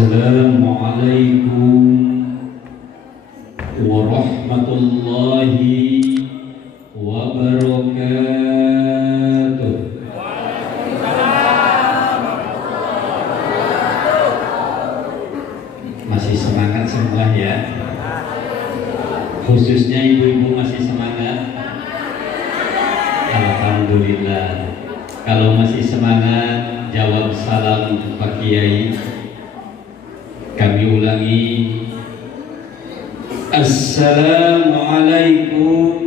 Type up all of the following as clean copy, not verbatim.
Assalamualaikum warahmatullahi wabarakatuh. Masih semangat semua ya? Khususnya ibu-ibu masih semangat? Alhamdulillah. Kalau masih semangat, jawab salam Pak Kiai. Kami ulangi. Assalamualaikum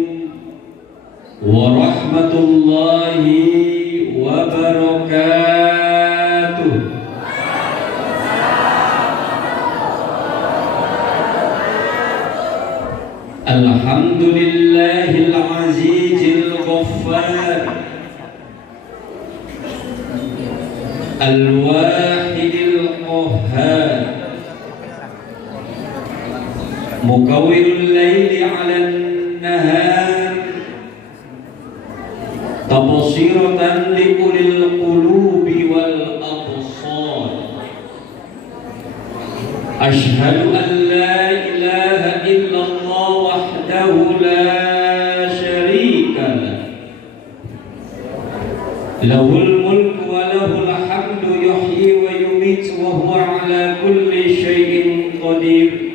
warahmatullahi wabarakatuh. Alhamdulillahil azizil ghaffar, al-wahidil qahhar, mukawwirul laili 'alan nahar, tabsiratan likulil qulubi wal absar. Asyhadu an la ilaha illallah wahdahu la syarika lah, lahul mulku wa lahul hamdu yuhyi wa yumiitu wa huwa ala kulli syai'in qadir.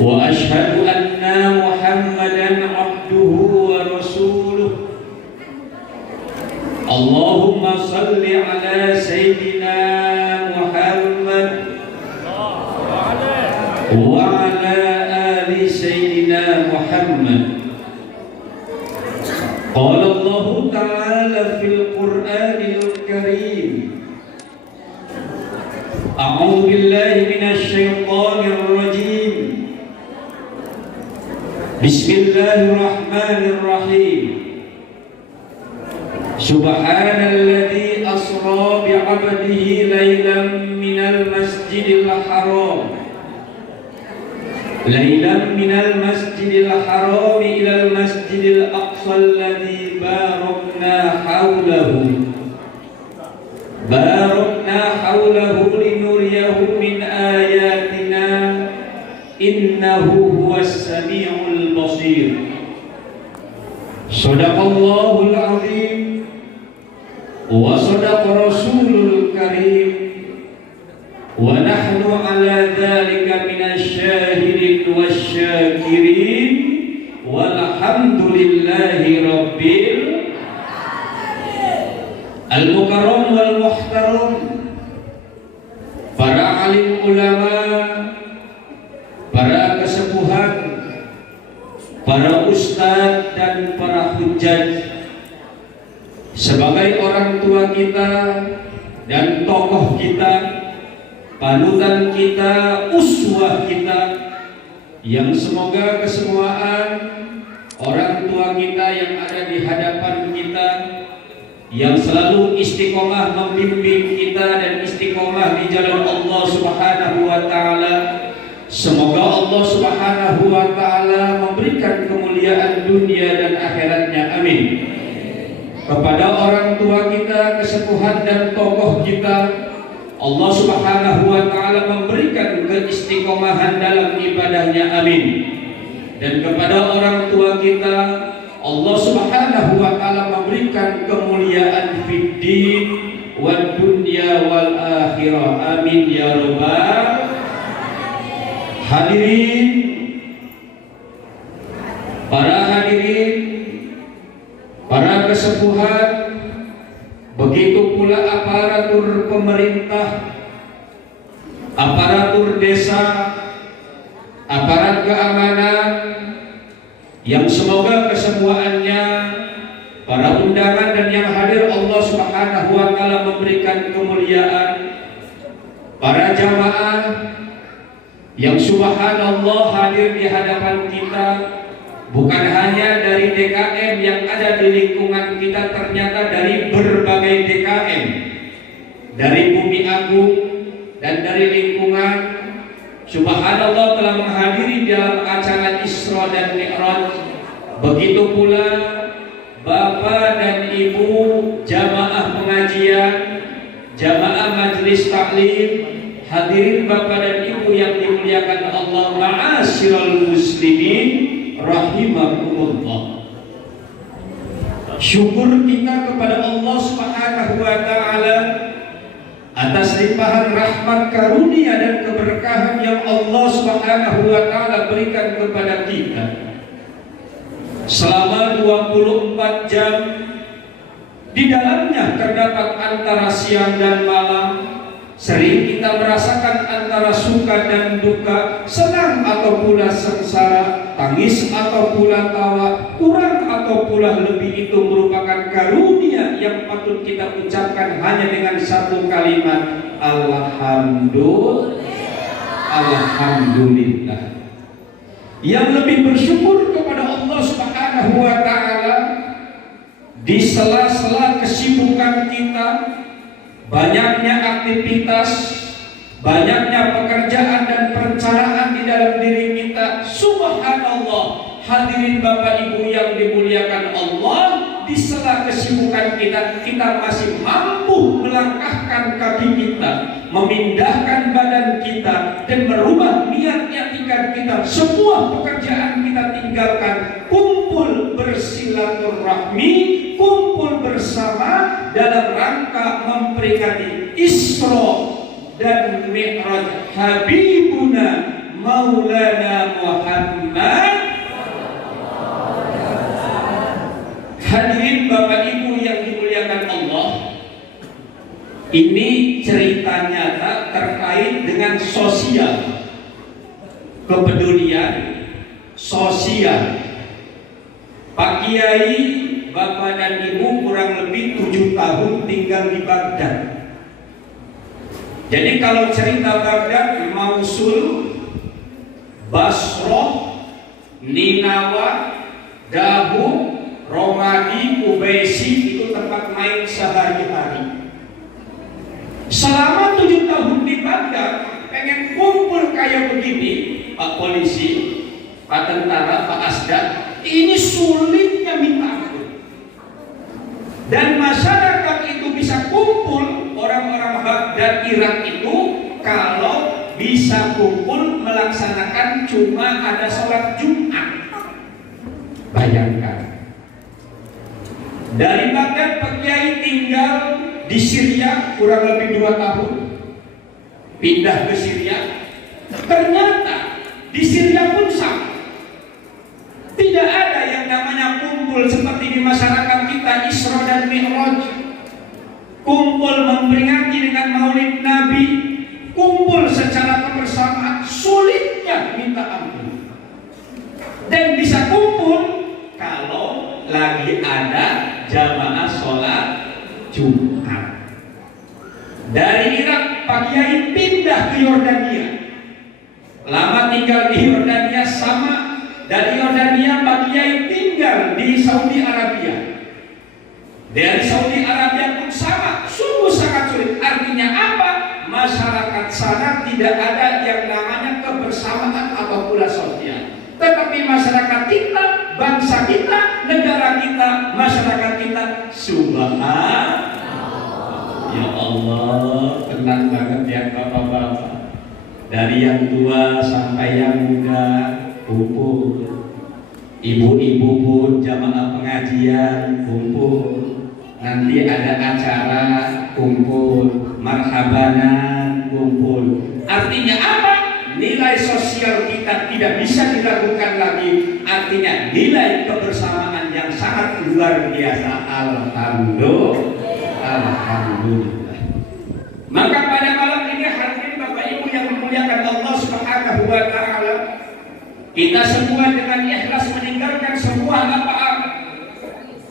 Wa asyhadu anna Muhammadan abduhu wa rasuluh. Allahumma salli ala sayyidina Muhammad wa ala ali sayyidina Muhammad. Qala Allah ta'ala fil Qur'anil Karim, a'udzu billahi minasy syaithanir rajim. Bismillahirrahmanirrahim. Subhanalladzi asra bi'abdihi lailan minal masjidil haram ilal masjidil aqsa alladzi barakna hawlahu linuriyahu min ayatina innahu huwas sami'ul basir. Shadaqallahul azim wa shadaqa rasulul karim wa nahnu ala dhalika minasy syahidin wasyakirin walhamdulillahi rabbil al-mukarram wal muhtaram, para alim ulama, para kesepuhan, para ustadz dan para hujjaj, sebagai orang tua kita dan tokoh kita, panutan kita, uswah kita, yang semoga kesemuaan orang tua kita yang ada di hadapan kita, yang selalu istiqomah membimbing kita dan istiqomah di jalan Allah Subhanahu wa ta'ala, semoga Allah Subhanahu wa ta'ala memberikan kemuliaan dunia dan akhiratnya, amin. Kepada orang tua kita, kesepuhan dan tokoh kita, Allah Subhanahu wa ta'ala memberikan keistiqomahan dalam ibadahnya, amin. Dan kepada orang tua kita, Allah Subhanahu wa ta'ala memberikan kemuliaan fid din wad dunya wal akhirah, amin ya rabbal hadirin. Para hadirin, para kesepuhan, begitu pula aparatur pemerintah, aparatur desa, aparat keamanan, yang semoga kesemuanya, para undangan dan yang hadir Allah Subhanahu wa ta'ala memberikan kemuliaan. Para jamaah yang subhanallah hadir di hadapan kita, bukan hanya dari DKM yang ada di lingkungan kita, ternyata dari berbagai DKM, dari Bumi Agung dan dari lingkungan, subhanallah telah menghadiri dalam acara Isra dan Mi'raj. Begitu pula Bapak dan Ibu jamaah pengajian, jamaah majelis taklim, hadirin Bapak dan Ibu yang dimuliakan Allah, ma'asyiral muslimin rahimakumullah. Syukur kita kepada Allah Subhanahu wa taala atas limpahan rahmat, karunia dan keberkahan yang Allah Subhanahu wa taala berikan kepada kita. Selama 24 jam di dalamnya terdapat antara siang dan malam. Sering kita merasakan antara suka dan duka, senang atau pula sengsara, tangis atau pula tawa, kurang atau pula lebih. Itu merupakan karunia yang patut kita ucapkan hanya dengan satu kalimat, Alhamdulillah. Yang lebih bersyukur kepada Allah Subhanahu wa taala di sela-sela kesibukan kita, banyaknya aktivitas, banyaknya pekerjaan dan perencanaan di dalam diri kita. Subhanallah, hadirin Bapak Ibu yang dimuliakan Allah, di sela kesibukan kita, kita masih mampu melangkahkan kaki kita, memindahkan badan kita, dan merubah niat itikad kita. Semua pekerjaan kita tinggalkan, kumpul bersilaturahmi, kumpul bersama dalam rangka memperingati Isra dan Mi'raj Habibuna Maulana Muhammad. Hadirin Bapak Ibu yang dimuliakan Allah, ini cerita nyata terkait dengan sosial, kepedulian sosial. Pak Kiai, Bapak dan Ibu kurang lebih 7 tahun tinggal di Baghdad. Jadi kalau cerita Baghdad, Mosul, Basrah, Ninawa, Dahu, Romadi, Ubaisi itu tempat main sehari-hari. Selama 7 tahun di Baghdad, pengen kumpul kayak begini, Pak Polisi, Pak Tentara, Pak Asda, ini sulitnya minta ampun. Dan masyarakat itu bisa kumpul, orang-orang Baghdad, Irak itu kalau bisa kumpul melaksanakan cuma ada sholat Jumat. Bayangkan. Dari Baghdad Pak Kiai tinggal di Syria kurang lebih 2 tahun, pindah ke Syria. Ternyata di Syria pun sama, tidak ada yang namanya kumpul seperti di masyarakat kita Isra dan Mi'raj, kumpul memperingati dengan Maulid Nabi, kumpul secara kebersamaan. Sulitnya minta ampun. Dan bisa kumpul kalau lagi ada jamaah sholat Jumat. Dari Irak Pak Kiai pindah ke Yordania. Lama tinggal di Yordania sama. Dari Yordania Pak Kiai tinggal di Saudi Arabia. Dari Saudi Arabia pun sama, sungguh sangat sulit. Artinya apa? Masyarakat sana tidak ada yang namanya kebersamaan atau pula sosial. Tetapi masyarakat kita, bangsa kita, negara kita, masyarakat kita, subhanallah. Ya Allah, tenang banget ya Bapak-bapak. Dari yang tua sampai yang muda kumpul. Ibu-ibu pun jamaah pengajian kumpul. Nanti ada acara kumpul, marhabanan kumpul. Artinya apa? Nilai sosial kita tidak bisa dilakukan lagi. Artinya nilai kebersamaan yang sangat luar biasa. Alhamdulillah. Maka pada malam ini hadirin Bapak Ibu yang dimuliakan Allah Subhanahu wa taala, kita semua dengan ikhlas meninggalkan semua apa-apa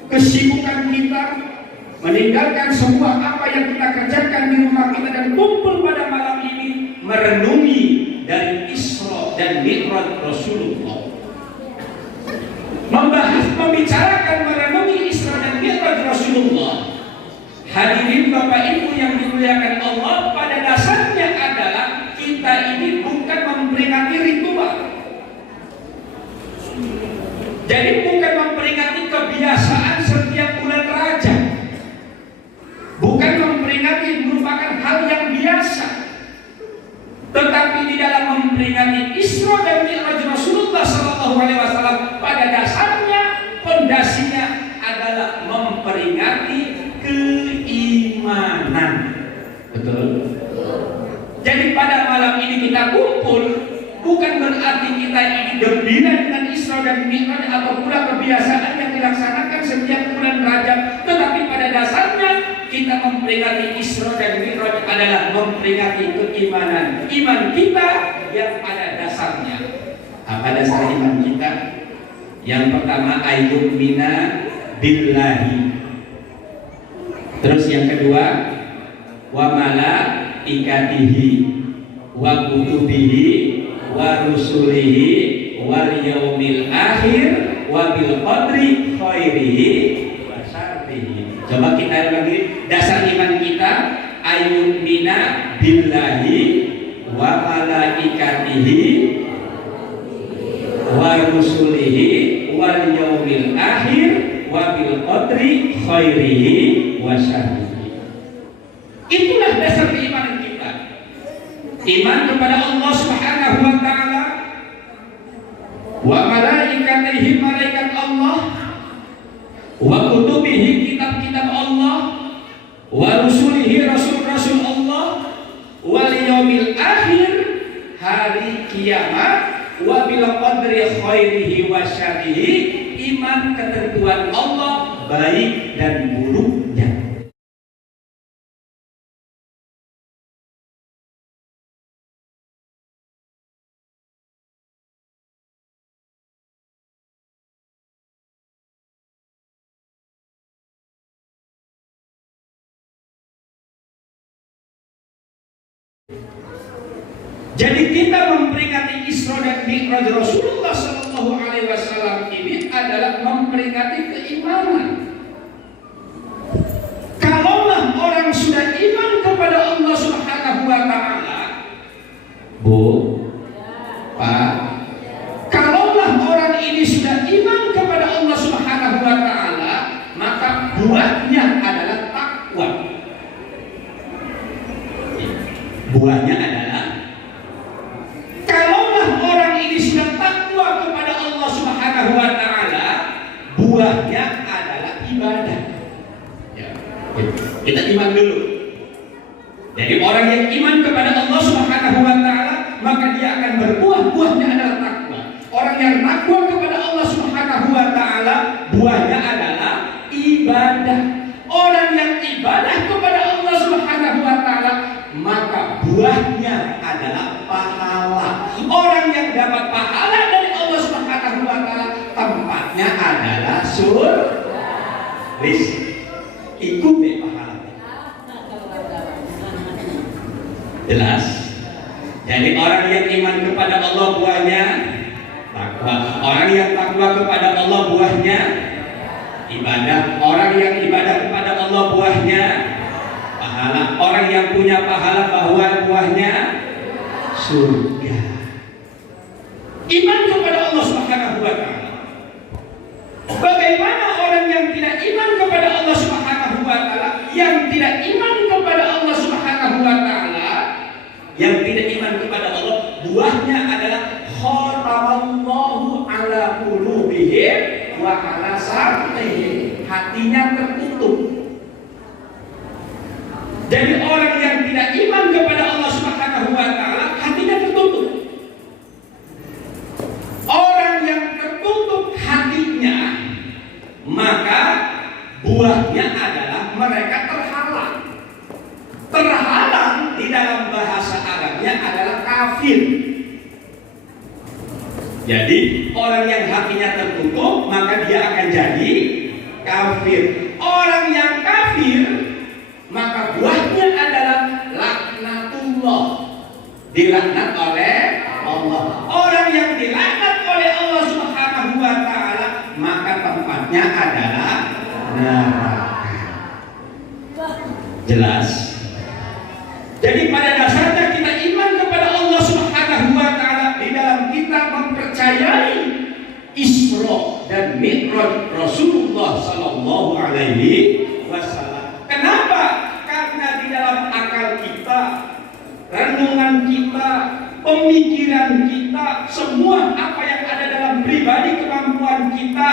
kesibukan kita, meninggalkan semua apa yang kita kerjakan di rumah kita, dan kumpul pada malam ini merenungi dari Isra dan Mi'raj Rasulullah. Membicarakan merenungi Isra dan Mi'raj Rasulullah. Hadirin Bapak Ibu yang dimuliakan Allah, pada dasarnya adalah kita ini bukan memperingati ritual. Jadi bukan memperingati kebiasaan setiap bulan Rajab. Bukan memperingati merupakan Tetapi di dalam memperingati Isra dan Mi'raj Rasulullah SAW pada dasarnya, fondasinya adalah memperingati keimanan. Betul? Jadi pada malam ini kita kumpul, bukan berarti kita ini gembira dengan Isra dan Mi'raj atau pula kebiasaan yang dilaksanakan setiap bulan Rajab, tetapi pada dasarnya kita memperingati Isra dan Mi'raj adalah memperingati keimanan. Iman kita yang pada dasarnya. Apa dasar iman kita? Yang pertama, ayyumina billahi. Terus yang kedua, wa malaikatihi wa kutubihi wa rusulihi wal yaumil akhir wa bil qadri khairihi wa syarrihi. Coba kita lagi, dasar iman kita ayyumina billahi wa malaikatihi wa rusulihi wal yaumil akhir wa bil qadri khairihi wa syarrihi. Itulah dasar keimanan kita. Iman kepada Allah Subhanahu wa taala, wa malaikatihi, malaikat Allah, wa kutubihi, kitab-kitab Allah, wa rusulihi, rasul-rasul Allah, wal yaumil akhir, hari kiamat, wa bil qadri khairihi wa syarrihi, iman ketentuan Allah baik dan buruknya. Jadi kita memperingati Isra dan Mi'raj Rasulullah SAW ini adalah memperingati keimanan. Kalaulah orang sudah iman kepada Allah Subhanahu wa taala, Bu, Pak, kalaulah orang ini sudah iman kepada Allah Subhanahu wa taala, maka buahnya adalah takwa. Buahnya adalah, kalaulah orang ini sudah takwa kepada Allah Subhanahu wa taala, buahnya adalah ibadah. Ya, kita iman dulu. Jadi orang yang iman kepada Allah Subhanahu wa taala, maka dia akan berbuah, buahnya adalah takwa. Orang yang takwa kepada Allah Subhanahu wa taala, buahnya adalah ibadah. Orang yang ibadah kepada Allah Subhanahu wa taala, maka buahnya adalah pahala. Orang yang dapat pahala dari Allah Subhanahu wa taala, tempatnya adalah surga. Wis, ikut deh pahala. Jelas? Jadi orang yang iman kepada Allah buahnya takwa. Orang yang takwa kepada Allah buahnya ibadah. Orang yang ibadah kepada Allah buahnya pahala. Orang yang punya pahala bahwa buahnya surga. Iman kepada Allah Subhanahu wa taala. Bagaimana orang yang tidak iman kepada Allah Subhanahu wa taala, yang tidak iman kepada Allah Subhanahu wa taala, yang tidak iman kepada Allah, buahnya adalah khatamallahu ala qulubihim wa ala sam'ihim, hatinya tertutup. Jadi orang yang tidak iman kepada Allah Subhanahu wa taala, hatinya tertutup. Orang yang tertutup hatinya, maka buahnya adalah mereka terhalang. Terhalang di dalam bahasa Arabnya adalah kafir. Jadi orang yang hatinya tertutup, maka dia akan jadi kafir. Orang yang kafir, maka buahnya adalah laknatullah, dilaknat oleh Allah. Orang yang dilaknat oleh Allah Subhanahu wa taala, maka tempatnya adalah neraka. Jelas? Jadi pada dasarnya kita iman kepada Allah Subhanahu wa taala di dalam kita mempercayai Isra dan Mi'raj Rasulullah sallallahu alaihi wasallam. Kenapa? Karena di dalam akal kita, renungan kita, pemikiran kita, semua apa yang ada dalam pribadi kemampuan kita,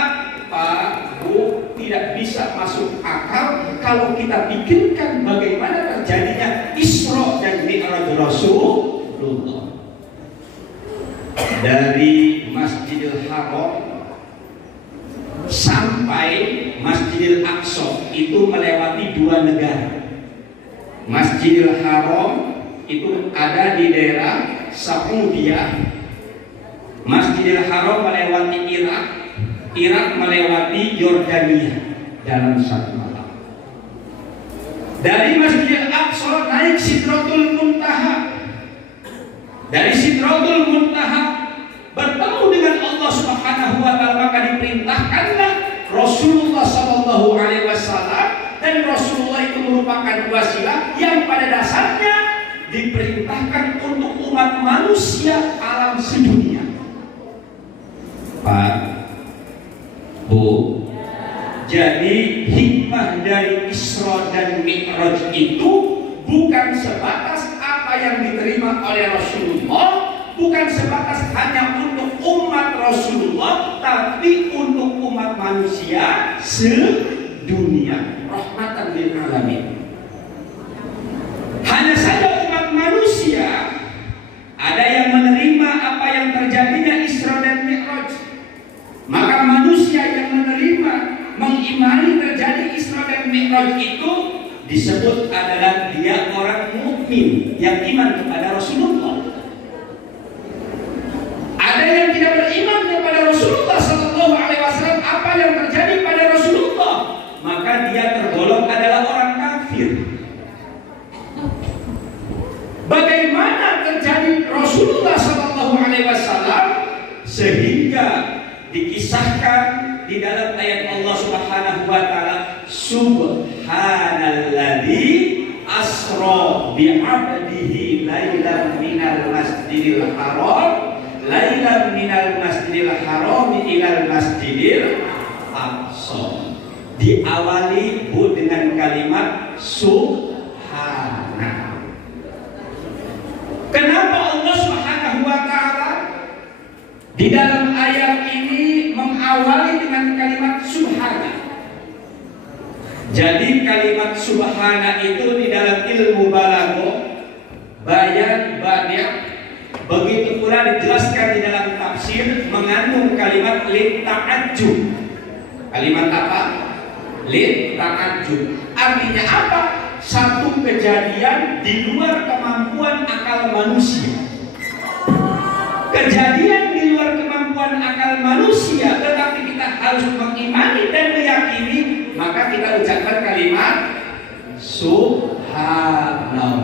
Pak, Bu, tidak bisa masuk akal kalau kita pikirkan bagaimana terjadinya Isra dan Mi'raj Rasulullah. Dari Masjidil Haram sampai Masjidil Aqsa itu melewati 2 negara. Masjidil Haram itu ada di daerah Saudiyah. Masjidil Haram melewati Irak, Irak melewati Yordania dalam satu malam. Dari Masjidil Aqsa naik Sidratul Muntaha. Dari Sidratul Muntaha bertemu dengan Allah Subhanahu wa taala, maka diperintahkanlah Rasulullah sallallahu alaihi wasallam, dan Rasulullah itu merupakan wasilah yang pada dasarnya diperintahkan untuk umat manusia alam sedunia. Pak, Bu, jadi hikmah dari Isra dan Mi'raj itu bukan sebatas apa yang diterima oleh Rasulullah, bukan sebatas hanya untuk umat Rasulullah, tapi untuk umat manusia sedunia, rahmatan lil alamin. Hanya saja umat manusia ada yang menerima apa yang terjadinya Isra dan Mi'raj. Maka manusia yang menerima, mengimani terjadi Isra dan Mi'raj itu disebut adalah dia orang mukmin yang iman kepada Rasulullah. Ada yang tidak beriman kepada Rasulullah sallallahu alaihi wasallam, apa yang terjadi pada Rasulullah, maka dia tergolong adalah orang kafir. Bagaimana terjadi Rasulullah sallallahu alaihi wasallam sehingga dikisahkan di dalam ayat Allah Subhanahu wa taala, subhanalladzi asra bi 'abdihi lailan minal masjidil haram ilal masjidil aqsa. Diawali Bu dengan kalimat subhana. Kenapa Allah Subhanahu wa taala di dalam ayat ini mengawali dengan kalimat subhana? Jadi kalimat subhana itu di dalam ilmu balaghah, bayan, badi', begitu pula dijelaskan di dalam tafsir, mengandung kalimat lit ta'ajjub. Kalimat apa? Lit ta'ajjub. Artinya apa? Satu kejadian di luar kemampuan akal manusia. Kejadian di luar kemampuan akal manusia, tetapi kita harus mengimani dan meyakini, maka kita ucapkan kalimat subhanallah.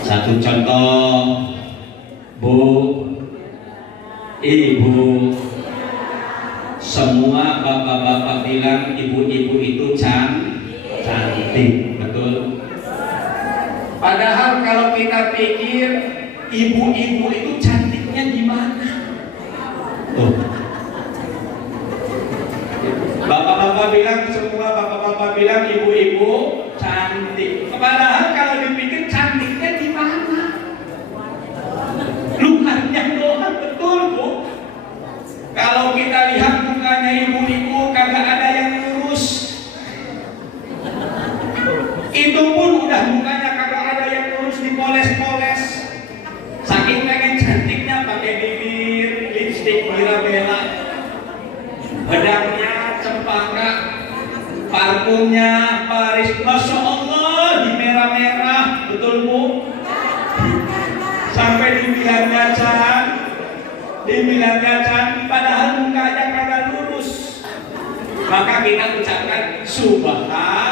Satu contoh, Bu, Ibu, semua bapak-bapak bilang ibu-ibu itu cantik, betul? Padahal kalau kita pikir, ibu-ibu itu cantiknya di mana? Tuh. Bapak-bapak bilang, semua bapak-bapak bilang ibu-ibu cantik. Padahal kalau dipikir cantiknya di mana? Luarnya doang, betul Bu. Kalau kita lihat mukanya ibu-ibu kagak ada yang lurus. Itu pun udah mukanya kagak ada yang lurus, dipoles-poles. Saking pengen cantiknya pakai bibir, lipstik Mirabella, bedangnya cempaka, parfumnya Paris, Masya Allah, di merah-merah, betul Bu? Sampai dibilangnya cantik, padahal mukanya kagak lurus. Maka kita ucapkan subhanallah.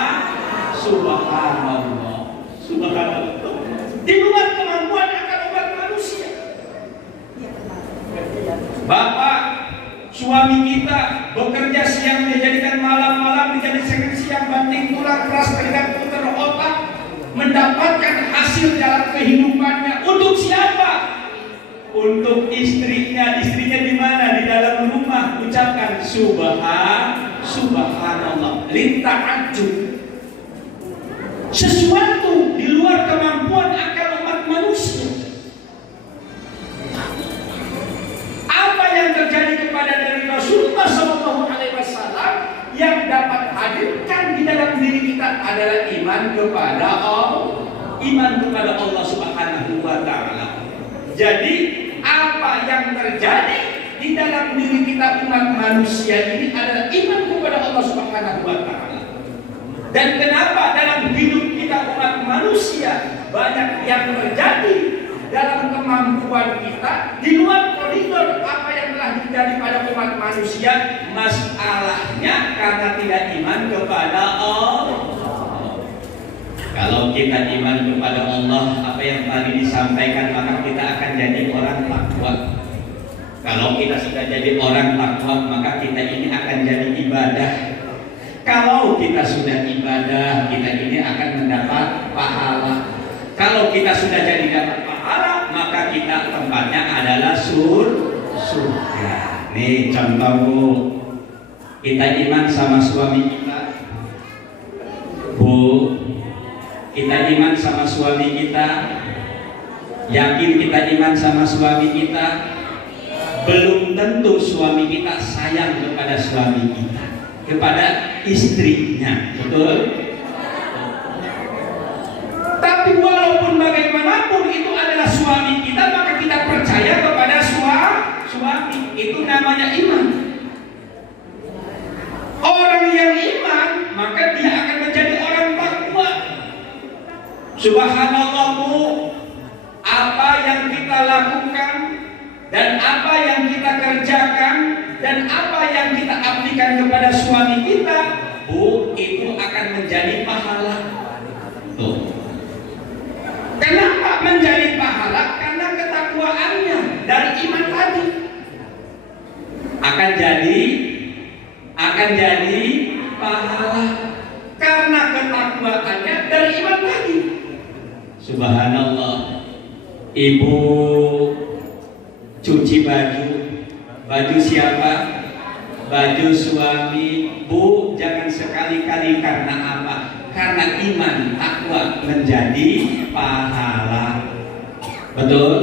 Di luar kemampuan akal umat manusia. Bapak, suami kita bekerja siang, dijadikan malam-malam, dijadikan siang, banting tulang, keras keringat, putar otak, mendapatkan hasil dalam kehidupannya. Untuk siapa? Untuk istrinya. Istrinya di mana? Di dalam rumah. Ucapkan subhanallah. Linta'ajub. Sesuatu di luar kemampuan akal umat manusia. kepada Allah, iman kepada Allah Subhanahu wa taala. Jadi apa yang terjadi di dalam diri kita umat manusia ini adalah iman kepada Allah Subhanahu wa taala. Dan kenapa dalam hidup kita umat manusia banyak yang terjadi dalam kemampuan kita di luar koridor apa yang telah terjadi pada umat manusia? Masalahnya karena tidak iman kepada Allah. Kalau kita iman kepada Allah, apa yang tadi disampaikan, maka kita akan jadi orang takwa. Kalau kita sudah jadi orang takwa, maka kita ini akan jadi ibadah. Kalau kita sudah ibadah, kita ini akan mendapat pahala. Kalau kita sudah jadi dapat pahala, maka kita tempatnya adalah surga. Nih contoh Bu, kita iman sama suami kita. Bu, kita iman sama suami kita. Yakin kita iman sama suami kita? Belum tentu suami kita sayang kepada suami kita, kepada istrinya, betul? Tapi walaupun bagaimanapun itu adalah suami kita, maka kita percaya kepada suami. Itu namanya iman. Orang yang iman, maka dia akan menjadi orang takwa. Subhanallah Bu, apa yang kita lakukan dan apa yang kita kerjakan dan apa yang kita abdikan kepada suami kita, Bu, itu akan menjadi pahala. Tuh. Kenapa menjadi pahala? Karena ketakwaannya dari iman tadi akan jadi pahala karena ketakwaannya dari iman tadi. Subhanallah, ibu cuci baju siapa? Baju suami. Bu, jangan sekali-kali karena apa? Karena iman takwa menjadi pahala. Betul?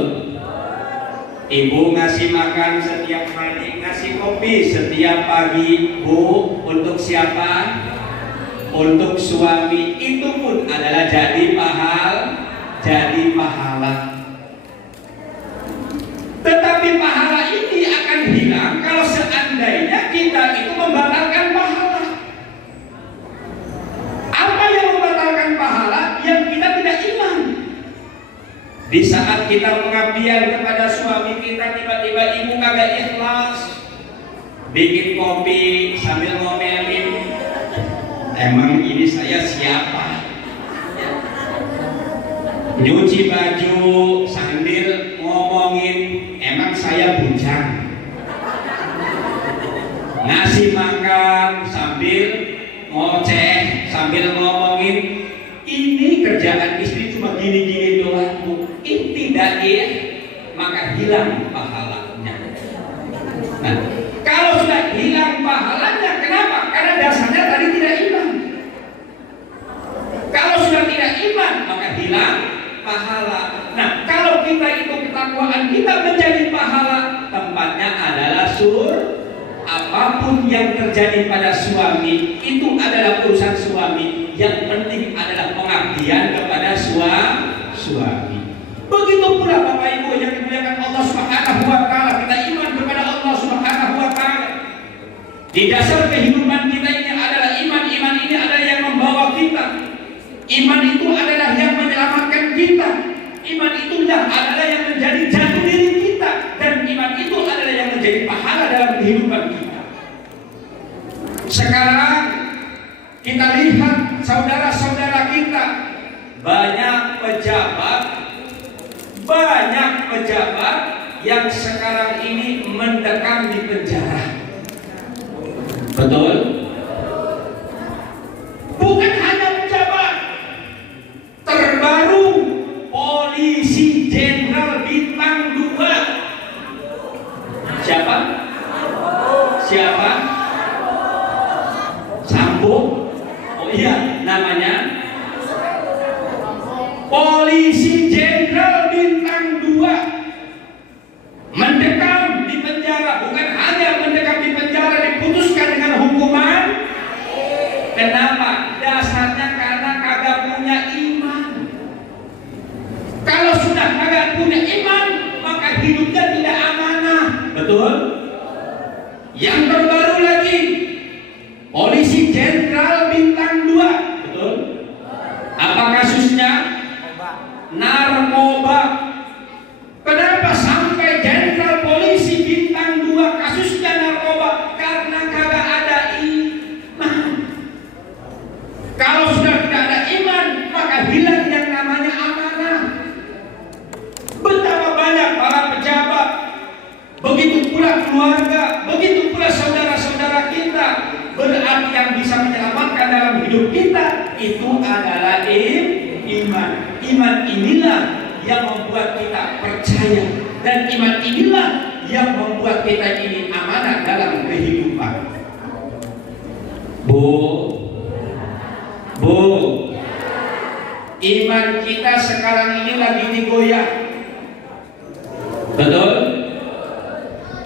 Ibu ngasih makan setiap hari, ngasih kopi setiap pagi. Bu, untuk siapa? Untuk suami. Itu pun adalah jadi pahala. Tetapi pahala ini akan hilang kalau seandainya kita itu membatalkan pahala. Apa yang membatalkan pahala? Yang kita tidak iman. Di saat kita pengabdian kepada suami kita, tiba-tiba ibu kagak ikhlas, bikin kopi sambil ngomelin, emang ini saya siapa? Nyuci baju sambil ngomongin, emang saya bujang. Ngasih makan sambil ngoceh, sambil ngomongin, ini kerjaan istri cuma gini-gini doang Bu. Ini tidak maka hilang pahalanya. Nah, kalau sudah hilang pahalanya, kenapa? Karena dasarnya tadi tidak iman. Kalau sudah tidak iman, maka hilang pahala. Nah, kalau kita itu ketakwaan kita menjadi pahala, tempatnya adalah apapun yang terjadi pada suami itu adalah urusan suami. Yang penting adalah pengabdian kepada suami. Begitu pula Bapak Ibu yang dimuliakan Allah Subhanahu wa taala, kita iman kepada Allah Subhanahu wa taala. Di dasar kehidupan kita ini adalah iman. Iman ini adalah yang membawa kita. Iman itu adalah yang menyelamatkan kita. Iman itulah adalah yang menjadi jati diri kita, dan iman itu adalah yang menjadi pahala dalam kehidupan kita. Sekarang kita lihat saudara-saudara kita, banyak pejabat yang sekarang ini mendekam di penjara. Betul? Bukan hanya pejabat, terbaru polisi jenderal bintang 2. Siapa? Sambo. Oh iya, namanya polisi jenderal bintang 2 mendekam di penjara. Bukan hanya mendekam di penjara, diputuskan dengan hukuman punya iman, maka hidupnya tidak amanah. Betul? Yang terbaru lagi, polisi jenderal bintang 2. Betul? Apa kasusnya? Narkoba. Kenapa sampai jenderal polisi bintang 2 kasusnya narkoba? Karena kagak ada iman. Kalau sudah tidak ada iman, maka hilang yang namanya amanah. Betapa banyak para pejabat, begitu pula keluarga, begitu pula saudara-saudara kita, berarti yang bisa menyelamatkan dalam hidup kita itu adalah iman. Iman inilah yang membuat kita percaya, dan iman inilah yang membuat kita ini amanah dalam kehidupan. Bu, iman kita sekarang ini lagi digoyah. Betul?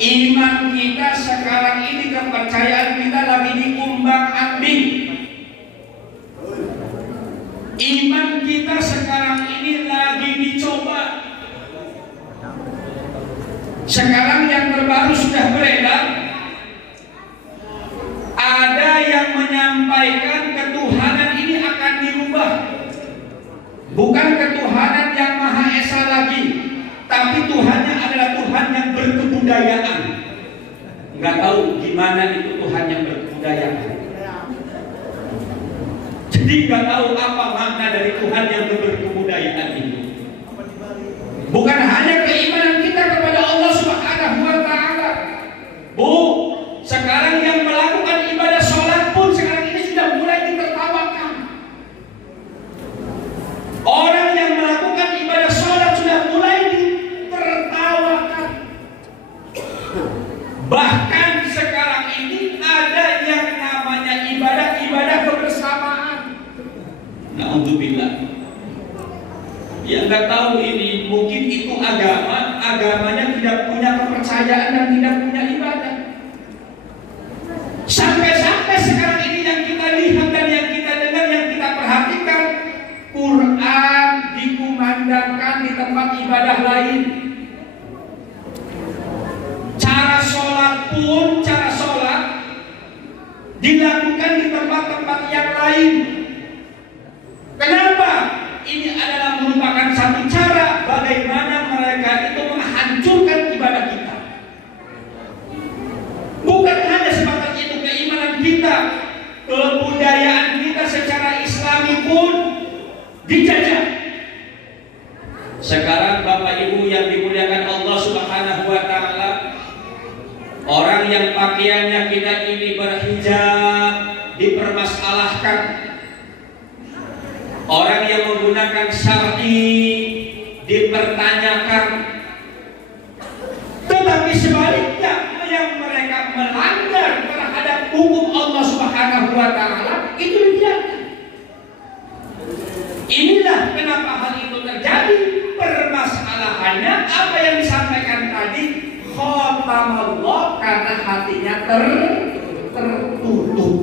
Iman kita sekarang ini, kepercayaan kita lagi diumbang-ambing. Iman kita sekarang ini lagi dicoba. Sekarang yang terbaru sudah beredar, ada yang menyampaikan ketuhanan ini akan dirubah. Bukan ketuhanan yang Maha Esa lagi, tapi Tuhannya adalah Tuhan yang berkebudayaan. Nggak tahu gimana itu Tuhan yang berkebudayaan. Jadi nggak tahu apa makna dari Tuhan yang berkebudayaan itu. Bukan hanya keimanan kita kepada Allah Subhanahu wa Ta'ala. Bu, sekarang yang melakukan ibadah sholat pun sekarang ini sudah mulai ditertawakan. Orang yang melakukan ibadah sholat sudah mulai ditertawakan. Bahkan sekarang ini ada yang namanya ibadah kebersamaan. Na'udzubillah. Yang nggak tahu ini, mungkin itu agamanya tidak punya kepercayaan dan tidak punya ibadah. Sampai-sampai sekarang ini yang kita lihat dan yang kita dengar, yang kita perhatikan, Quran dikumandangkan di tempat ibadah lain. Cara sholat dilakukan di tempat-tempat yang lain. Kenapa? Ini adalah merupakan satu cara bagaimana mereka itu menghancurkan ibadah kita. Bukan hanya sebatas itu, keimanan kita, kebudayaan kita secara Islami pun dijajah. Sekarang Bapak Ibu yang dimuliakan Allah Subhanahu wa Ta'ala, orang yang pakaiannya kita ini berhijab dipermasalahkan. Orang yang menggunakan syar'i dipertanyakan. Tetapi sebaliknya, yang mereka melanggar terhadap hukum Allah Subhanahu wa Ta'ala itu dibiarkan. Inilah kenapa hal itu terjadi. Permasalahannya apa yang disampaikan tadi, khatamallah, karena hatinya tertutup.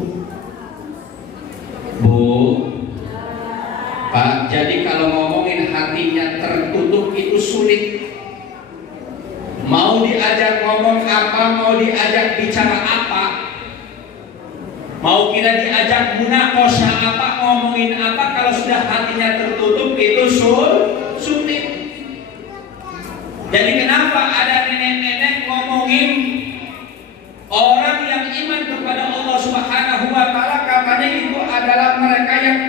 Bu, Pak, jadi kalau ngomongin hatinya tertutup itu sulit. Mau diajak ngomong apa, mau diajak bicara apa, mau kita diajak munakosah apa, ngomongin apa, kalau sudah hatinya tertutup itu sulit. Jadi kenapa ada nenek-nenek ngomongin orang yang iman kepada Allah Subhanahu wa Ta'ala, katanya itu adalah mereka yang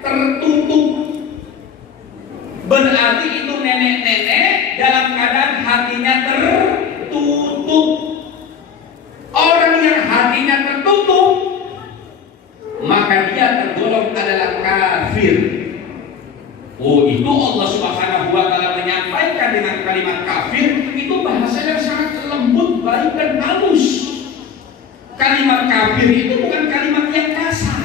tertutup. Berarti itu nenek-nenek dalam keadaan hatinya tertutup. Orang yang hatinya tertutup, maka dia tergolong adalah kafir. Oh, itu Allah Subhanahu wa Ta'ala menyampaikan dengan kalimat kafir, itu bahasanya sangat lembut, baik dan halus. Kalimat kafir itu bukan kalimat yang kasar,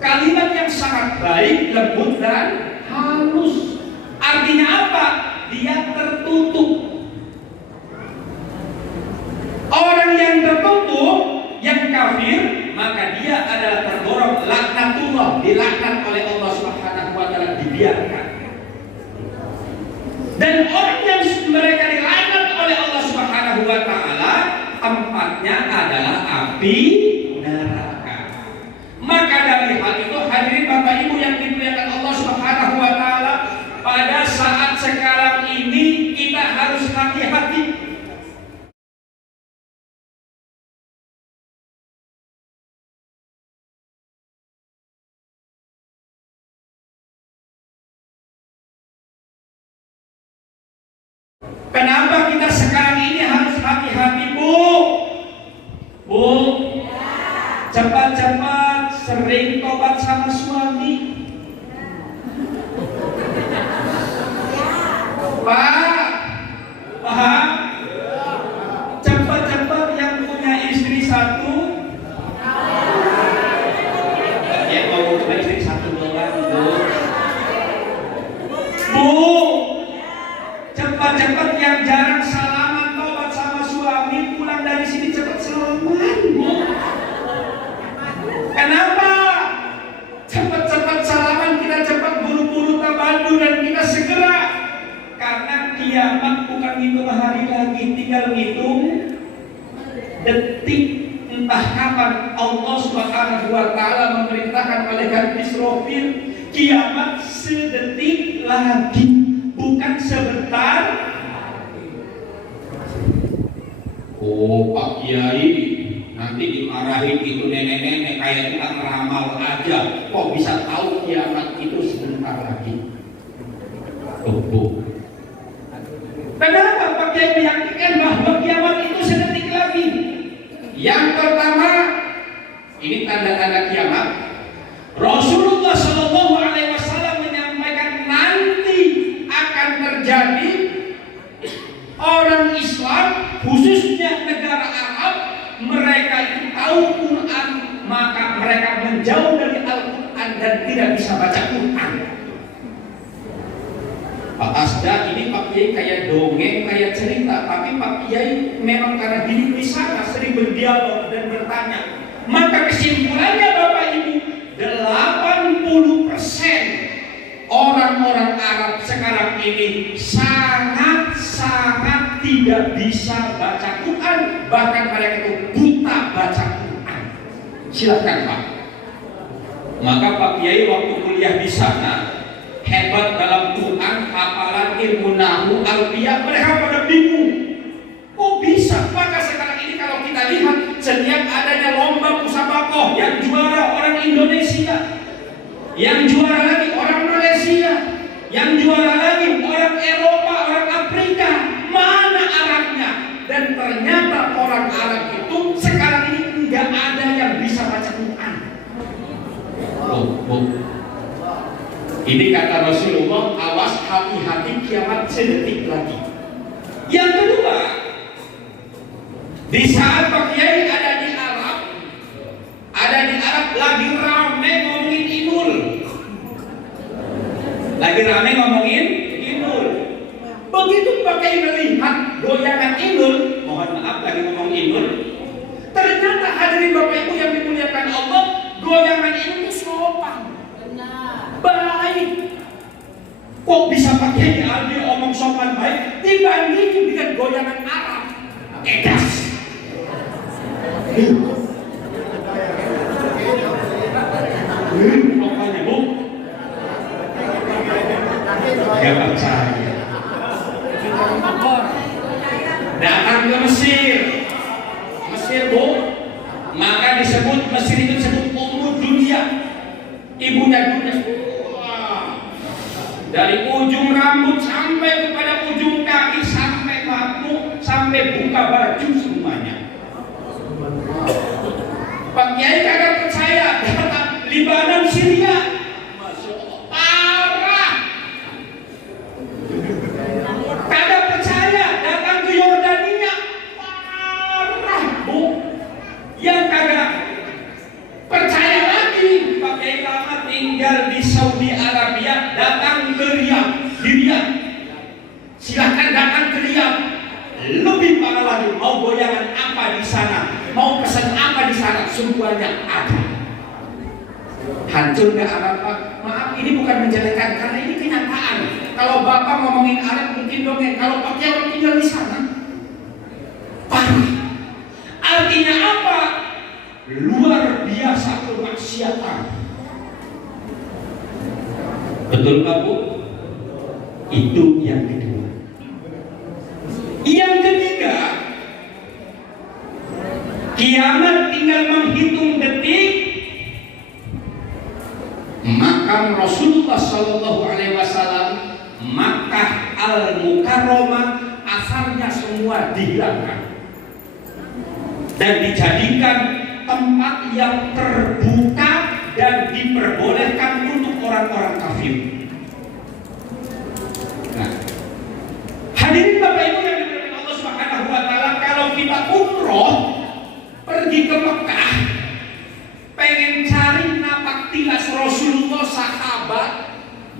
kalimat yang sangat baik, lembut dan halus. Artinya apa? Dia tertutup. Orang yang tertutup, yang kafir, maka dia adalah tergolong laknatullah, dilaknat oleh Allah Subhanahu wa Ta'ala, dibiarkan. Dan orang yang mereka dilaknat oleh Allah Subhanahu wa taala, tempatnya adalah api neraka. Maka dari hal itu, hadirin Bapak Ibu yang dimuliakan Allah Subhanahu wa taala, pada saat sekarang ini kita harus hati-hati. Kenapa kita sekarang ini harus hati-hati, Bu? Bu, cepat-cepat sering tobat sama suami. Pak, paham? Cepat-cepat yang punya istri satu, ya mau punya istri satu doang, Bu. Bu, cepat-cepat yang jarang salaman tobat sama suami, pulang dari sini cepat salaman, Bu. Kenapa? Cepat-cepat salaman, kita cepat buru-buru tabandu dan kita segera. Karena kiamat bukan hitung hari lagi, tinggal hitung detik. Entah kapan Allah Subhanahu wa taala memerintahkan malaikat Israfil, kiamat sedetik lagi, bukan sebentar. Oh, Pak Kiai, nanti dimarahin itu nenek-nenek kayak kita ngeramal aja. Kok bisa tahu kiamat itu sebentar lagi? Oh. Kenapa Pak Kiai meyakinkan bahwa kiamat itu sedetik lagi? Yang pertama, ini tanda-tanda kiamat. Rasulullah Shallallahu Alaihi Wasallam menyampaikan nanti akan terjadi orang Islam, khususnya negara Arab, mereka itu tahu Quran, maka mereka menjauh dari Al-Quran dan tidak bisa baca Quran. Pak Asda, ini Pak Kiai kayak dongeng, kayak cerita, tapi Pak Kiai memang karena hidup di sana sering berdialog dan bertanya. Maka kesimpulannya Bapak Ibu, 80% orang-orang Arab sekarang ini sangat tidak bisa baca Quran, bahkan mereka itu buta baca Quran. Silakan Pak. Maka Pak Kiai waktu kuliah di sana hebat dalam Quran, hafalan, ilmu nahwu, alfiyah, mereka pada bingung. Kok bisa? Maka sekarang ini kalau kita lihat setiap adanya lomba musabaqah, yang juara orang Indonesia, yang juara lagi orang Malaysia, yang juara lagi orang Eropa, orang Afrika, mana Arabnya? Dan ternyata orang Arab itu sekarang ini nggak ada yang bisa baca Quran. Ini kata Rasulullah, awas hati-hati kiamat sedetik lagi. Yang kedua, di saat Pak Kiai ada di Arab lagi rame ngomongin Idul. Begitu Pak Kiai melihat goyangan Idul, mohon maaf lagi ngomong Idul, ternyata hadirin Bapak Ibu yang dimuliakan Allah, goyangan Idul itu sopan. Baik. Kok bisa pakai dia omong sopan baik dibandingin dengan goyangan Arab? Edas. Pokoknya Bu, gak percaya. Datang ke Mesir Bu, maka disebut Mesir itu disebut Ummud Dunia, ibunya dunia. Dari ujung rambut sampai kepada ujung kaki, sampai mabuk, sampai buka baju semuanya. Pak Kiai kagak percaya, datang Libanon, Syria, Masya Allah, parah. Kagak percaya, datang ke Yordania, parah Bu. Yang kagak percaya lagi, Pak Kiai lama tinggal di Saudi Arabia, datang ke Riyadh. Silahkan datang ke Riyadh. Lebih parah lagi, mau goyangan apa di sana, mau pesan apa di sana, semuanya ada. Hancur nggak Arab Pak? Maaf, ini bukan menjelekan, karena ini kenyataan. Kalau Bapak ngomongin Arab mungkin dongeng, kalau pakai orang tinggal di sana parah. Artinya apa? Luar biasa kemaksiatan. Betul Pak Bu? Itu yang kedua. Yang ketiga, kiamat tinggal menghitung detik, makam Rasulullah Shallallahu Alaihi Wasallam, Makkah Al-Mukarramah, asarnya semua dihilangkan dan dijadikan tempat yang terbuka dan diperbolehkan untuk orang-orang kafir. Nah, hadirin Bapak Ibu yang dimuliakan Allah Subhanahu wa taala, kalau kita umroh pergi ke Mekah, pengen cari napak tilas Rasulullah, sahabat,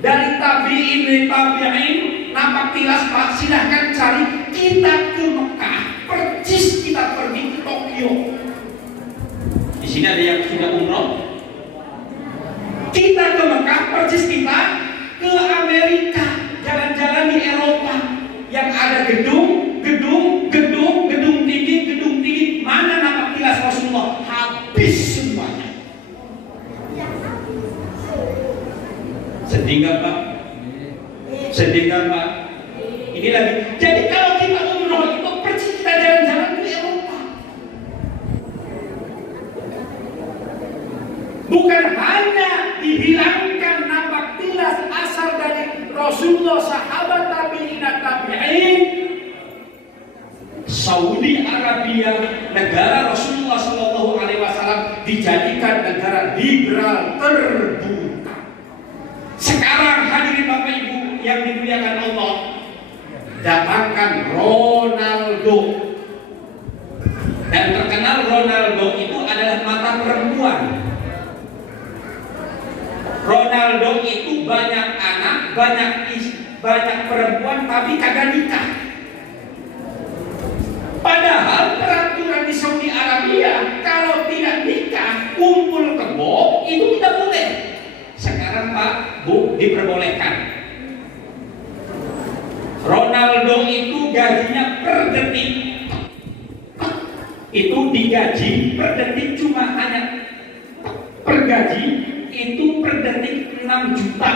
dari tabi'in, napak tilas Pak, silahkan cari. Kita ke Mekah, persis kita pergi ke Tokyo. Di sini ada yang sudah umroh. Kita ke Mekah, persis kita ke Amerika, jalan-jalan di Eropa yang ada gedung tinggi. Mana napak tilas Rasulullah? Habis semuanya. Sedih nggak Pak? Sedih nggak Pak? Ini lagi. Jadi kalau kita umroh itu persis kita jalan-jalan di Eropa. Bukan hanya dihilangkan napak tilas asal dari Rasulullah, sahabat, tabi'in, Saudi Arabia, negara Rasulullah Shallallahu Alaihi Wasallam, dijadikan negara liberal terbuka. Sekarang hadirin Bapak Ibu yang dimuliakan Allah, datangkan Ronaldo. Dan terkenal Ronaldo itu adalah mata perempuan. Ronaldo itu banyak anak, banyak perempuan, tapi kagak nikah. Padahal peraturan di Saudi Arabia, kalau tidak nikah, kumpul kebo, itu tidak boleh. Sekarang Pak, Bu, diperbolehkan. Ronaldo itu gajinya per detik, itu digaji per detik cuma hanya per gaji itu per detik 6 juta.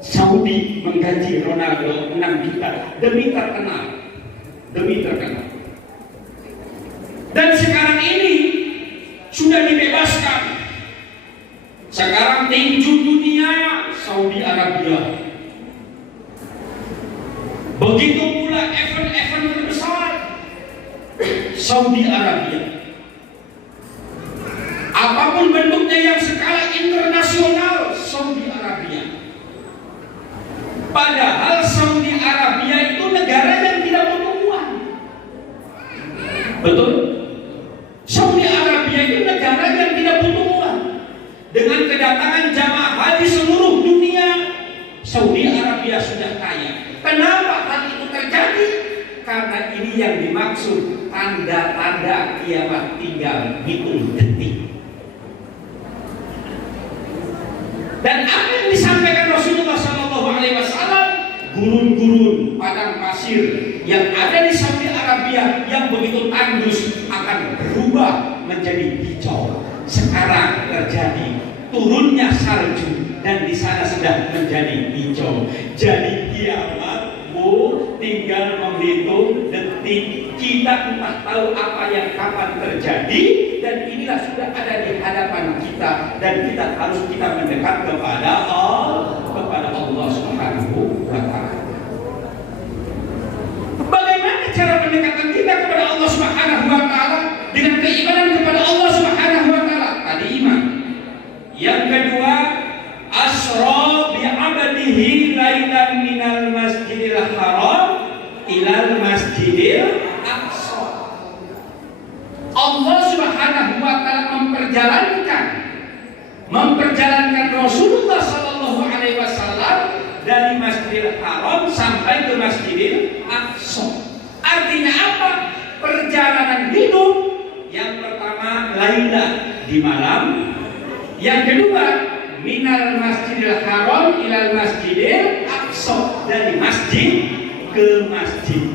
Saudi menggaji Ronaldo 6 juta demi terkenal. Dan sekarang ini sudah dibebaskan. Sekarang tinju dunia Saudi Arabia. Begitu pula event-event terbesar Saudi Arabia. Apapun bentuknya yang skala internasional, Saudi Arabia. Padahal Saudi Arabia itu negara yang tidak butuh uang. Betul? Saudi Arabia itu negara yang tidak butuh uang. Dengan kedatangan jamaah haji seluruh dunia, Saudi Arabia sudah kaya. Kenapa hal itu terjadi? Karena ini yang dimaksud tanda-tanda kiamat tinggal hitung detik. Dan apa yang disampaikan Rasulullah SAW, gurun-gurun padang pasir yang ada di Saudi Arabia yang begitu tandus akan berubah menjadi hijau. Sekarang terjadi turunnya salju dan di sana sudah menjadi hijau. Jadi kiamat, Bu, tinggal menghitung detik. Kita entah tahu apa yang kapan terjadi, dan inilah sudah ada di hadapan kita, dan kita harus mendekat kepada Allah Subhanahu wa taala. Bagaimana cara pendekatan kita kepada Allah Subhanahu wa taala? Dengan keimanan kepada Allah Subhanahu wa taala. Tadi iman. Yang kedua, asra bi 'abdihi lailan minal masjidil haram ilal masjidil aqsa. Allah Subhanahu wa taala memperjalankan Rasulullah sallallahu alaihi wasallam dari Masjidil Haram sampai ke Masjidil Aqsa. Artinya apa? Perjalanan hidup yang pertama laila, di malam. Yang kedua, minal masjidil haram ilal masjidil aqsa, dari masjid ke masjid.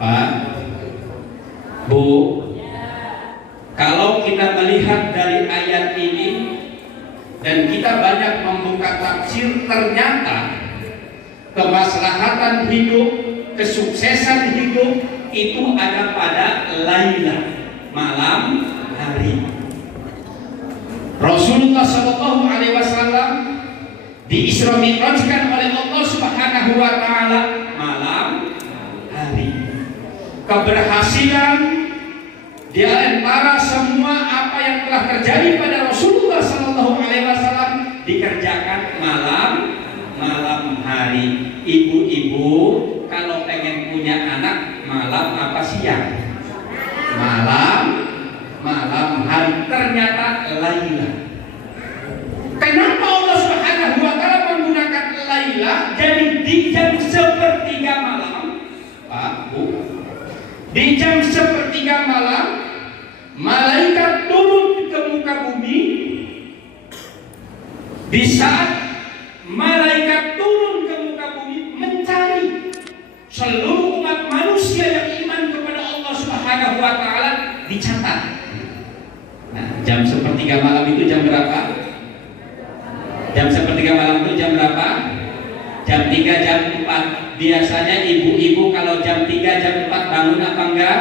Pak, Bu, kalau kita melihat dari ayat ini dan kita banyak membuka tafsir, ternyata kemaslahatan hidup, kesuksesan hidup itu ada pada Laila, malam hari. Rasulullah Shallallahu Alaihi Wasallam di Isra Mi'rajkan oleh Allah Subhanahu Wa Taala malam hari. Keberhasilan di antara semua apa yang telah terjadi pada Rasulullah Shallallahu Alaihi Wasallam dikerjakan malam hari. Ibu-ibu kalau pengen punya anak malam apa siang? Malam hari. Ternyata Laila. Kenapa Allah Subhanahu Wa Taala menggunakan Laila? Jadi di jam sepertiga malam, Pak, Bu, di jam sepertiga malam malaikat turun ke muka bumi. Di saat malaikat turun ke muka bumi mencari seluruh umat manusia yang iman kepada Allah Subhanahu Wa Taala, dicatat. Nah, jam sepertiga malam itu jam berapa? Jam sepertiga malam itu jam berapa? Jam 3, jam 4. Biasanya ibu-ibu kalau jam 3, jam 4 bangun apa enggak?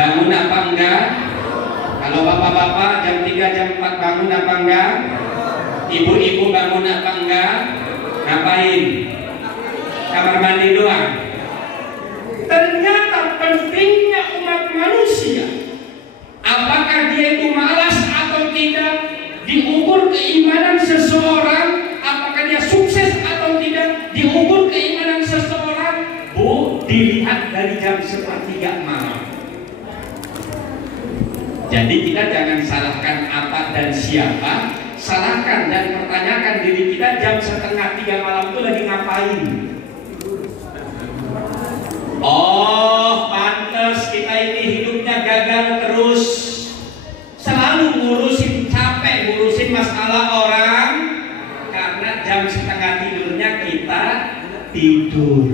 Bangun apa enggak? Kalau bapak-bapak jam 3, jam 4 bangun apa enggak? Ibu-ibu bangun apa enggak? Ngapain? Kamar mandi doang. Ternyata pentingnya umat manusia, apakah dia itu malas atau tidak, diukur keimanan seseorang. Apakah dia sukses atau tidak, diukur keimanan seseorang, Bu, dilihat dari jam sepertiga malam. Jadi kita jangan salahkan apa dan siapa, salahkan dan pertanyakan diri kita, jam setengah 3 malam itu lagi ngapain? Oh, pantes kita ini hidupnya gagal terus, selalu ngurusin, capek ngurusin masalah orang, karena jam setengah tidurnya kita tidur.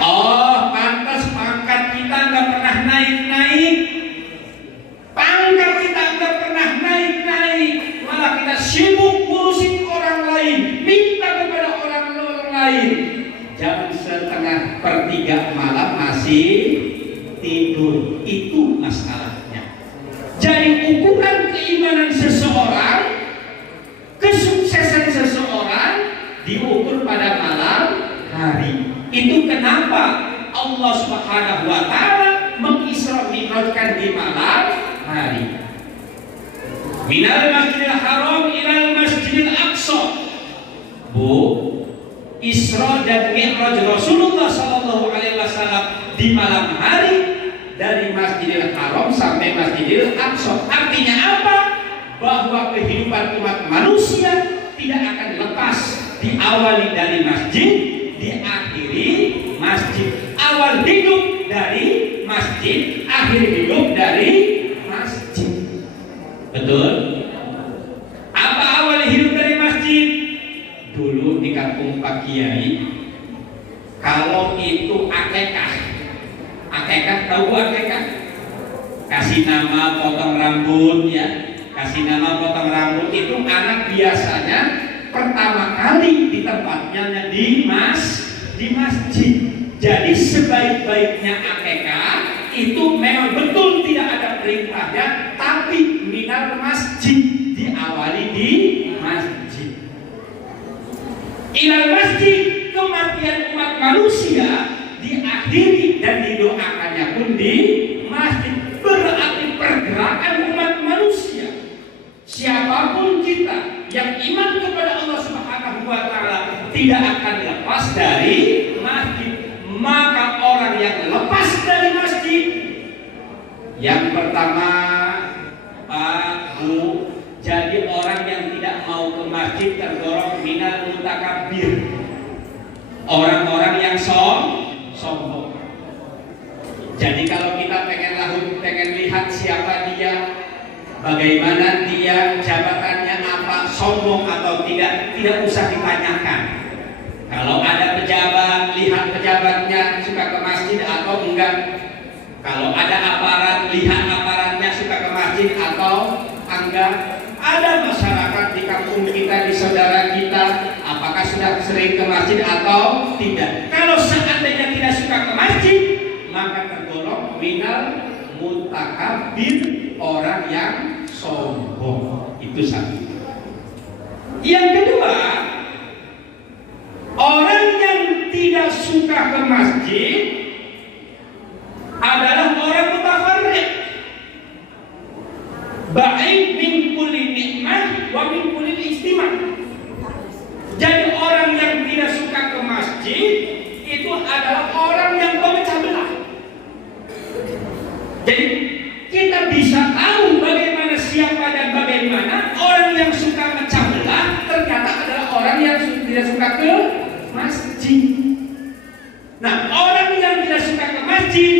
Oh, pantes pangkat kita nggak pernah naik-naik, pangkat kita nggak pernah naik-naik, malah kita sibuk ngurusin orang lain, minta kepada orang lain. Jam setengah per 3 malam masih tidur, itu masalahnya. Jadi ukuran keimanan seseorang, kesuksesan seseorang diukur pada malam hari. Itu kenapa Allah Subhanahu Wa Taala mengisra mi'rajkan di malam hari. Minal masjidil haram ilal masjidil aqsa. Bu, Isra dan Mi'raj Rasulullah Sallallahu Alaihi Wasallam di malam hari, dari Masjidil Haram sampai Masjidil Aqsa. Artinya apa? Bahwa kehidupan umat manusia tidak akan lepas, diawali dari masjid, diakhiri masjid. Awal hidup dari masjid, akhir hidup dari masjid. Betul? Apa awal hidup dari masjid? Dulu di kampung Pak Kiai, kalau itu akekah tahu akekah? Kasih nama potong rambut, ya. Kasih nama potong rambut itu anak biasanya pertama kali di tempatnya di masjid. Jadi sebaik-baiknya akekah itu memang betul tidak ada perintahnya, tapi minal masjid, diawali di masjid. Ilal masjid, kematian umat manusia diakhiri dan didoakannya pun di masjid. Berarti pergerakan umat manusia, siapapun kita yang iman kepada Allah Subhanahu Wa Taala, tidak akan lepas dari masjid. Maka orang yang lepas dari masjid, yang pertama, Pak, Bu, jadi orang yang tidak mau ke masjid tergolong minal mutakabbir, orang-orang yang sombong. Jadi kalau kita pengen lihat siapa dia, Bagaimana dia jabatannya apa, sombong atau tidak usah ditanyakan. Kalau ada pejabat, lihat pejabatnya suka ke masjid atau enggak. Kalau ada aparat, lihat aparatnya suka ke masjid atau enggak. Ada masyarakat di kampung kita, di saudara kita, apakah sudah sering ke masjid atau tidak. Kalau seandainya tidak suka ke masjid, maka tergolong minal mutakabbir, orang yang sombong. Itu satu. Yang kedua, orang yang tidak suka ke masjid adalah orang mutafarriq. Baik min kulli nikmah wa min kulli istimah. Jadi orang yang tidak suka ke masjid itu adalah orang yang memecah belah. Jadi kita bisa tahu bagaimana siapa dan bagaimana orang yang suka mecah belah ternyata adalah orang yang tidak suka ke masjid. Nah, orang yang tidak suka ke masjid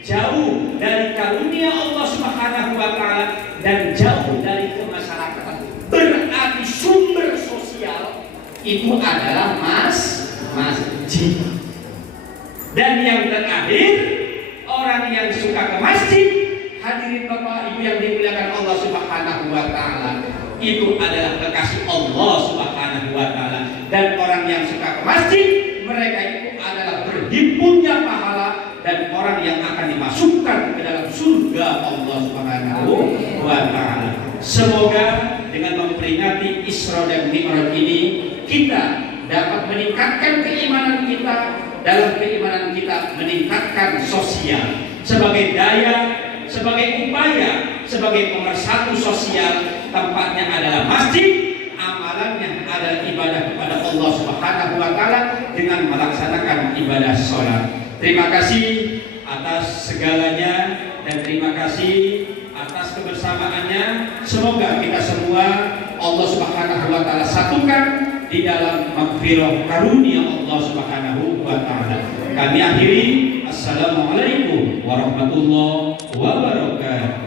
jauh dari karunia Allah Subhanahu wa taala dan jauh dari kemasyarakatan. Berarti sumber sosial itu adalah masjid. Dan yang terakhir, orang yang suka ke masjid, hadirin Bapak Ibu yang dimuliakan Allah Subhanahu wa taala, itu adalah kekasih Allah Subhanahu wa taala. Dan orang yang suka ke masjid, mereka itu adalah berhimpunnya pahala dan orang yang akan dimasukkan ke dalam surga Allah Subhanahu wa taala. Semoga dengan memperingati Isra dan Mi'raj ini kita dapat meningkatkan keimanan kita. Dalam keimanan kita meningkatkan sosial sebagai daya, sebagai upaya, sebagai pemersatu sosial. Tempatnya adalah masjid, amalannya adalah ibadah kepada Allah Subhanahu wa taala dengan melaksanakan ibadah sholat. Terima kasih atas segalanya dan terima kasih atas kebersamaannya. Semoga kita semua Allah Subhanahu wa taala satukan di dalam maghfirah karunia Allah Subhanahu wa taala. Kami akhiri, assalamualaikum warahmatullahi wabarakatuh.